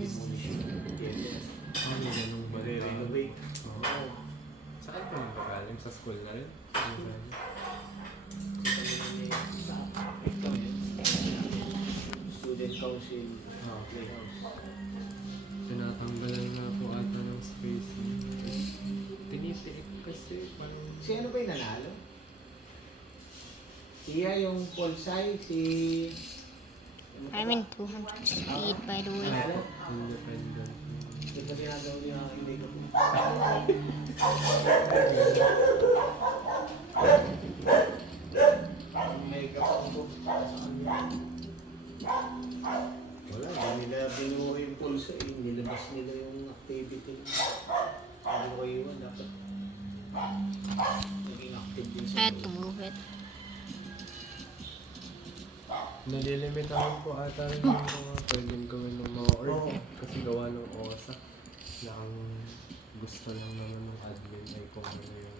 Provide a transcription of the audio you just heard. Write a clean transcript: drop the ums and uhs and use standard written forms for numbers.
May ganun ba? Re-renovate. Oo. Saan ka magpagaling? Sa school na rin? Student council. Oo. Playhouse. Tinatanggalan na po ata ng space. Tinitiik kasi parang... Si ano ba yung nanalo? Siya yung Polsai, si... I'm in 200 speed, by the way. Nanalo? Independent. Ito ba ginagawa niya hindi ko po? Mega combo sa kanya. Wala, hindi nila binuha yung pulsa eh. Nilabas nila yung activity. Sabi ko kayo, dapat naging active din I sa had to move it. Nalilimitahan po ata rin yung mga pwedeng gawin ng mga org. Oo. Kasi gawa ng OSA na ang gusto lang naman ng admin ay kung ano yung